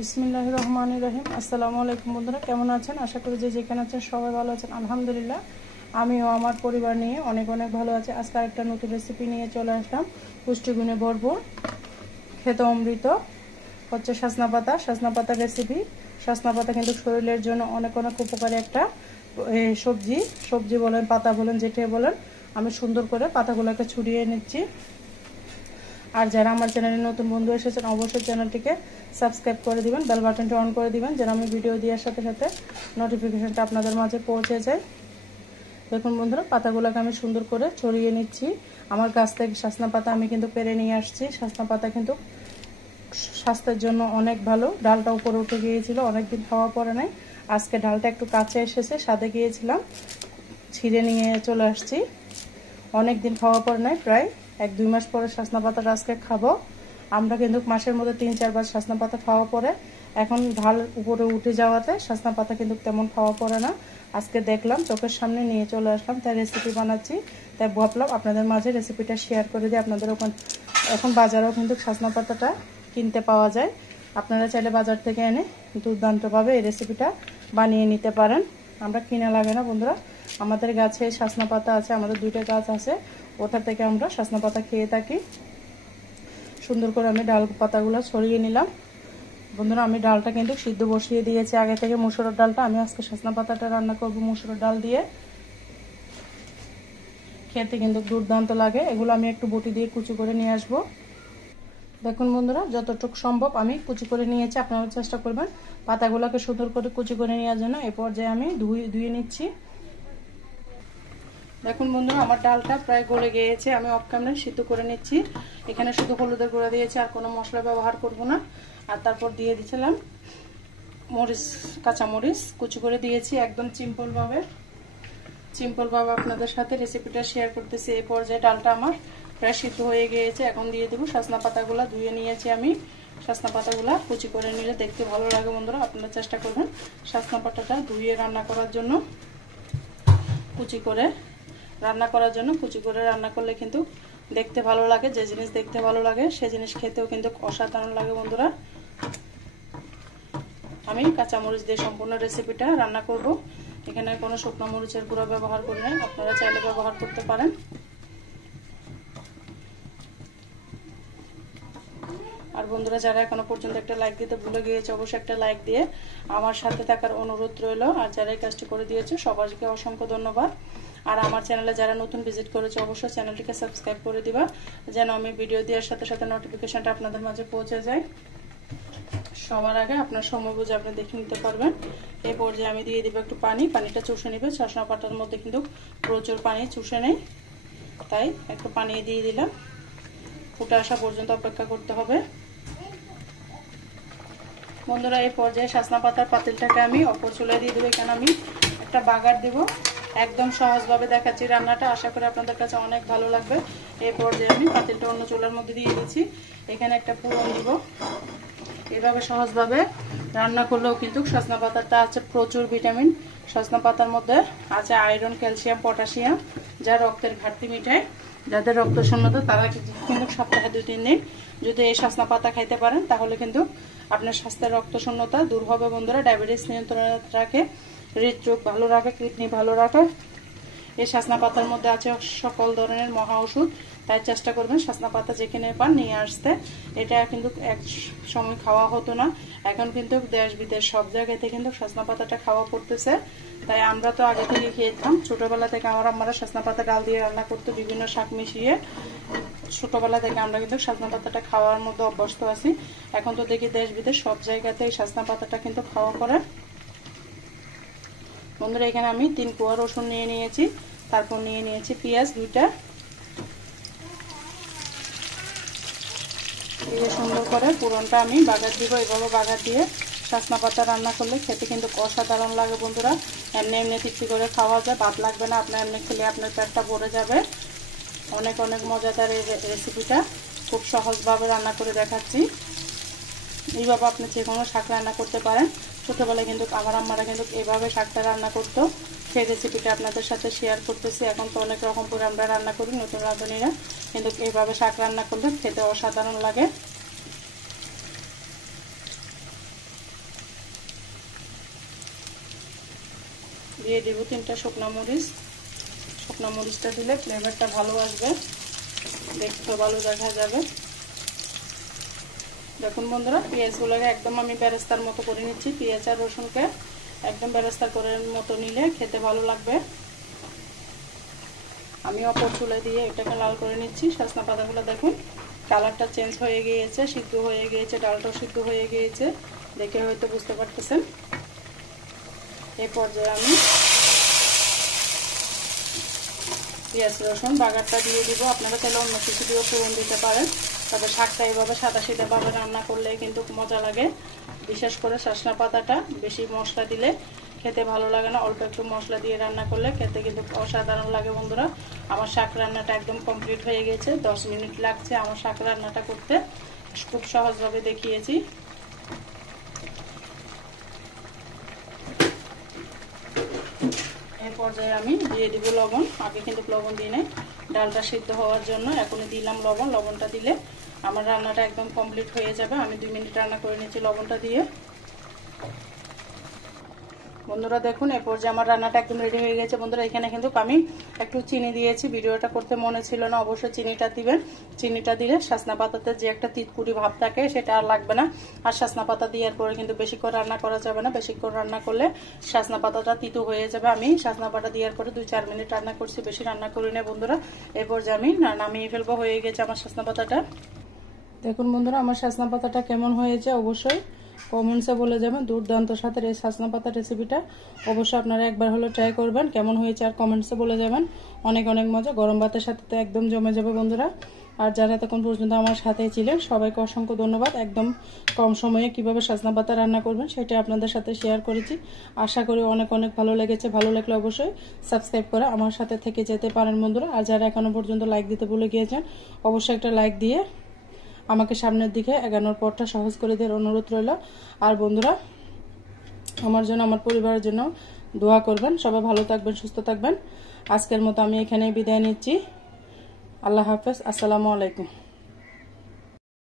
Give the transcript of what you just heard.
বিসমিল্লাহির রহমানির রহিম। আসসালামু আলাইকুম বন্ধুরা, কেমন আছেন? আশা করি যে যেখানে আছেন সবাই ভালো আছেন। আলহামদুলিল্লাহ আমিও আমার পরিবার নিয়ে অনেক ভালো আছি। আজকে একটা নতুন রেসিপি নিয়ে চলে আসলাম। পুষ্টিগুণে ভরপুর, খেতে অমৃত হচ্ছে সজনা পাতার রেসিপি। সজনা পাতা কিন্তু শরীরের জন্য অনেক উপকারী একটা সবজি বলেন, পাতা বলেন, যেটাই বলেন। আমি সুন্দর করে পাতাগুলোকে ছড়িয়ে নিচ্ছি। আর যারা আমার চ্যানেলে নতুন বন্ধু এসেছেন অবশ্যই চ্যানেলটিকে সাবস্ক্রাইব করে দিবেন, বেল বাটনটি অন করে দিবেন, যেন আমি ভিডিও দেওয়ার সাথে সাথে নোটিফিকেশনটা আপনাদের মাঝে পৌঁছে যায়। দেখুন বন্ধুরা, পাতাগুলোকে আমি সুন্দর করে ছড়িয়ে নিচ্ছি। আমার গাছ থেকে সজনা পাতা আমি কিন্তু পেরে নিয়ে আসছি। সজনা পাতা কিন্তু স্বাস্থ্যের জন্য অনেক ভালো। ডালটা উপরে উঠে গিয়েছিল, অনেকদিন খাওয়া পড়ে নাই। আজকে ডালটা একটু কাছে এসেছে, সাদে গিয়েছিলাম, ছিঁড়ে নিয়ে চলে আসছি। অনেকদিন খাওয়া পড়ে নাই, প্রায় 1-2 মাস পরে সজনা পাতাটা আজকে খাবো। আমরা কিন্তু মাসের মধ্যে 3-4 বার সজনা পাতা খাওয়া পড়ে। এখন ঢাল উপরে উঠে যাওয়াতে সজনা পাতা কিন্তু তেমন খাওয়া পড়ে না। আজকে দেখলাম, চোখের সামনে নিয়ে চলে আসলাম, তাই রেসিপি বানাচ্ছি। তাই ভাবলাম আপনাদের মাঝে রেসিপিটা শেয়ার করে দিই। আপনাদের এখন বাজারেও কিন্তু সজনা পাতাটা কিনতে পাওয়া যায়। আপনারা চাইলে বাজার থেকে এনে দুর্দান্তভাবে এই রেসিপিটা বানিয়ে নিতে পারেন। আমরা কিনা লাগে না বন্ধুরা, আমাদের গাছে সজনা পাতা আছে, আমাদের 2টা গাছ আছে, ওটা থেকে আমরা সজনা পাতা খেয়ে থাকি। সুন্দর করে আমি ডাল পাতাগুলো ছড়িয়ে নিলাম। বন্ধুরা, আমি ডালটা কিন্তু সিদ্ধ বসিয়ে দিয়েছি আগে থেকে, মসুরের ডালটা। আমি আজকে সজনা পাতাটা রান্না করব মসুরের ডাল দিয়ে। খেতে কিন্তু দুর্দান্ত লাগে। এগুলো আমি একটু বটি দিয়ে কুচি করে নিয়ে আসবো। দেখুন বন্ধুরা, যতটুকু সম্ভব আমি কুচি করে নিয়েছি। আপনারা চেষ্টা করবেন পাতাগুলোকে সুন্দর করে কুচি করে নেওয়ার জন্য। এই পর্যায়ে আমি ধুয়ে নিচ্ছি। দেখুন বন্ধুরা, আমার ডালটা প্রায় গলে গিয়েছে। আমি অফ ক্যামেরায় সিদ্ধ করে নিচ্ছি। এখানে শুধু হলুদের গুঁড়া দিয়েছি, আর কোনো মশলা ব্যবহার করব না। আর তারপর দিয়ে দিয়েছিলাম কাঁচা মরিচ কুচি করে দিয়েছি, একদম সিম্পলভাবে আপনাদের সাথে রেসিপিটা শেয়ার করতেছি। এই পর্যায়ে ডালটা আমার প্রায় সিদ্ধ হয়ে গিয়েছে। এখন দিয়ে দেবো সজনা পাতাগুলো। ধুয়ে নিয়েছি আমি। সজনা পাতাগুলো কুচি করে নিলে দেখতে ভালো লাগে বন্ধুরা। আপনারা চেষ্টা করবেন সজনা পাতাটা ধুয়ে রান্না করার জন্য। কুচি করে রান্না করলে কিন্তু দেখতে ভালো লাগে। যে জিনিস দেখতে ভালো লাগে সে জিনিস খেতেও কিন্তু অসাধারণ লাগে বন্ধুরা। আমি কাঁচামরিচ দিয়ে সম্পূর্ণ রেসিপিটা রান্না করব। এখানে কোনো শুকনো মরিচের গুঁড়া ব্যবহার করি না, আপনারা চাইলে ব্যবহার করতে পারেন। আর বন্ধুরা, যারা এখনো পর্যন্ত একটা লাইক দিতে ভুলে গিয়েছে অবশ্যই একটা লাইক দিয়ে আমার সাথে থাকার অনুরোধ রইল। আর যারা এই কাজটি করে দিয়েছে সবাইকে অসংখ্য ধন্যবাদ। আর আমার চ্যানেলে যারা নতুন ভিজিট করেছে অবশ্যই চ্যানেলটিকে সাবস্ক্রাইব করে দিবা, যেন আমি ভিডিও দেওয়ার সাথে সাথে নোটিফিকেশনটা আপনাদের মাঝে পৌঁছে যায়। সবার আগে আপনার সময় বুঝে আপনি দেখে নিতে পারবেন। এই পর্যায়ে আমি দিয়ে দিব একটু পানি। পানিটা চুষে নেবে। সজনা পাতার মধ্যে কিন্তু প্রচুর পানি চুষে নেই, তাই একটু পানি দিয়ে দিলাম। ফুটে আসা পর্যন্ত অপেক্ষা করতে হবে বন্ধুরা। এই পর্যায়ে সজনা পাতার পাতিলটাকে আমি অপর চুলায় দিয়ে দেবো। এখানে আমি একটা বাগার দেব। একদম সহজভাবে দেখাচ্ছি রান্নাটা, আশা করি আপনাদের কাছে অনেক ভালো লাগবে। এই পর্যায়ে আমি পাতিলটা অন্য চুলার মধ্যে দিয়ে দিচ্ছি। এখানে একটা ফোড়ন দিব। এভাবে সহজভাবে রান্না করলেও কিন্তু সজনা পাতাটা আছে প্রচুর ভিটামিন। সজনা পাতার মধ্যে আছে আয়রন, ক্যালসিয়াম, পটাশিয়াম, যা রক্তের ঘাটতি মিটায়। যাদের রক্ত শূন্যতা তারা কিন্তু সপ্তাহে 2-3 দিন যদি এই সজনা পাতা খাইতে পারেন তাহলে কিন্তু আপনার স্বাস্থ্যের রক্ত শূন্যতা দূর হবে বন্ধুরা। ডায়াবেটিস নিয়ন্ত্রণে রাখে, হৃদরোগ ভালো রাখে, কিডনি ভালো রাখে। এই সজনা পাতার মধ্যে আছে সকল ধরনের মহা ওষুধ। তাই চেষ্টা করবেন সজনা পাতা যেখানে পান নিয়ে আসতে। এটা কিন্তু এক সময় খাওয়া হতো না, এখন কিন্তু দেশ বিদেশ সব জায়গাতে কিন্তু সজনা পাতাটা খাওয়া পড়তেছে। তাই আমরা তো আগে থেকে খেয়েছিলাম, ছোটবেলা থেকে আমার আম্মারা সজনা পাতা ডাল দিয়ে রান্না করতো, বিভিন্ন শাক মিশিয়ে। ছোটবেলা থেকে আমরা কিন্তু সজনা পাতাটা খাওয়ার মধ্যে অভ্যস্ত আছি। এখন তো দেখি দেশ বিদেশ সব জায়গাতে এই সজনা পাতাটা কিন্তু খাওয়া পড়ে বন্ধুরা। এখানে আমি 3 কোয়া রসুন নিয়ে নিয়েছি, তারপর নিয়ে নিয়েছি পেঁয়াজ 2টা। দিয়ে সুন্দর করে পুরনটা আমি বাগার দিব। এভাবে বাগার দিয়ে সজনা পাতা রান্না করলে খেতে কিন্তু অসাধারণ লাগে বন্ধুরা। এমনি তৃপ্তি করে খাওয়া যায়, ভাত লাগবে না আপনার। এমনি খেলে আপনার পেটটা ভরে যাবে। অনেক মজাদার এই রেসিপিটা, খুব সহজভাবে রান্না করে দেখাচ্ছি। এইভাবে আপনি যে কোনো শাক রান্না করতে পারেন। ছোটবেলায় কিন্তু আমার আম্মারা কিন্তু এইভাবে শাকটা রান্না করতো। সেই রেসিপিটা আপনাদের সাথে শেয়ার করতেছি। এখন তো অনেক রকম করে আমরা রান্না করি নতুন রাঁধুনিরা, কিন্তু এইভাবে শাক রান্না করলে খেতে অসাধারণ লাগে। দিয়ে দেব 3টা শুকনা মরিচ। শুকনা মরিচটা দিলে ফ্লেভারটা ভালো আসবে, দেখতে ভালো দেখা যাবে। দেখুন বন্ধুরা, পেঁয়াজগুলোকে একদম আমি বেরেস্তার মতো করে নিচ্ছি। পেঁয়াজ আর রসুনকে একদম বেরেস্তা করে মতো নিলে খেতে ভালো লাগবে। আমি অপর চুলে দিয়ে এটাকে লাল করে নিচ্ছি। সজনা পাতাগুলো দেখুন কালারটা চেঞ্জ হয়ে গিয়েছে, সিদ্ধ হয়ে গিয়েছে, ডালটাও সিদ্ধ হয়ে গিয়েছে, দেখে হয়তো বুঝতে পারতেছেন। এই পর্যায়ে আমি পেঁয়াজ রসুন বাগারটা দিয়ে দিব। আপনারা চাইলে অন্য কিছু দিয়েও ফোড়ন দিতে পারেন, তবে শাকটা এইভাবে সাদা সিধাভাবে রান্না করলে কিন্তু মজা লাগে। বিশেষ করে সজনা পাতাটা বেশি মশলা দিলে খেতে ভালো লাগে না, অল্প একটু মশলা দিয়ে রান্না করলে খেতে কিন্তু অসাধারণ লাগে। বন্ধুরা, আমার শাক রান্নাটা একদম কমপ্লিট হয়ে গেছে। 10 মিনিট লাগছে আমার শাক রান্নাটা করতে, খুব সহজভাবে দেখিয়েছি। এই পর্যায়ে আমি দিয়ে দিব লবণ। আগে কিন্তু লবণ দিই নাই, ডালটা সিদ্ধ হওয়ার জন্য এখনই দিলাম লবণ। লবণটা দিলে আমার রান্নাটা একদম কমপ্লিট হয়ে যাবে। আমি 2 মিনিট রান্না করে নিচ্ছি লবণটা দিয়ে। বন্ধুরা দেখুন, এই পর্যায়ে আমার রান্নাটা একদম রেডি হয়ে গেছে। বন্ধুরা, এখানে কিন্তু আমি একটু চিনি দিয়েছি, ভিডিওটা করতে মনে ছিল না, অবশ্যই চিনিটা দিবেন। চিনিটা দিলে সজনা পাতাতে যে একটা তিতকুড়ি ভাব থাকে সেটা আর লাগবে না। আর সজনা পাতা দেওয়ার পরে কিন্তু বেশি করে রান্না করা যাবে না, বেশি করে রান্না করলে সজনা পাতাটা তিতো হয়ে যাবে। আমি সজনা পাতা দেওয়ার পরে 2-4 মিনিট রান্না করছি, বেশি রান্না করি না। বন্ধুরা, এই পর্যায়ে আমি নামিয়ে ফেলবো। হয়ে গেছে আমার সজনা পাতাটা। দেখুন বন্ধুরা, আমার সজনা পাতাটা কেমন হয়েছে অবশ্যই কমেন্টসে বলে যাবেন। দুর্দান্ত স্বাদের এই সজনা পাতা রেসিপিটা অবশ্যই আপনারা একবার হলো ট্রাই করবেন। কেমন হয়েছে আর কমেন্টসে বলে যাবেন। অনেক অনেক মজা, গরম ভাতের সাথে তো একদম জমে যাবে বন্ধুরা। আর যারা তখন পর্যন্ত আমার সাথেই ছিলেন সবাইকে অসংখ্য ধন্যবাদ। একদম কম সময়ে কিভাবে সজনা পাতা রান্না করবেন সেটা আপনাদের সাথে শেয়ার করেছি। আশা করি অনেক অনেক ভালো লেগেছে। ভালো লাগলে অবশ্যই সাবস্ক্রাইব করে আমার সাথে থেকে যেতে পারেন বন্ধুরা। আর যারা এখনো পর্যন্ত লাইক দিতে ভুলে গিয়েছেন অবশ্যই একটা লাইক দিয়ে আমাকে সামনের দিকে এগানোর পথটা সহজ করে দেওয়ার অনুরোধ রইল। আর বন্ধুরা, আমার জন্য, আমার পরিবারের জন্য দোয়া করবেন। সবাই ভালো থাকবেন, সুস্থ থাকবেন। আজকের মতো আমি এখানেই বিদায় নিচ্ছি। আল্লাহ হাফেজ, আসসালামু আলাইকুম।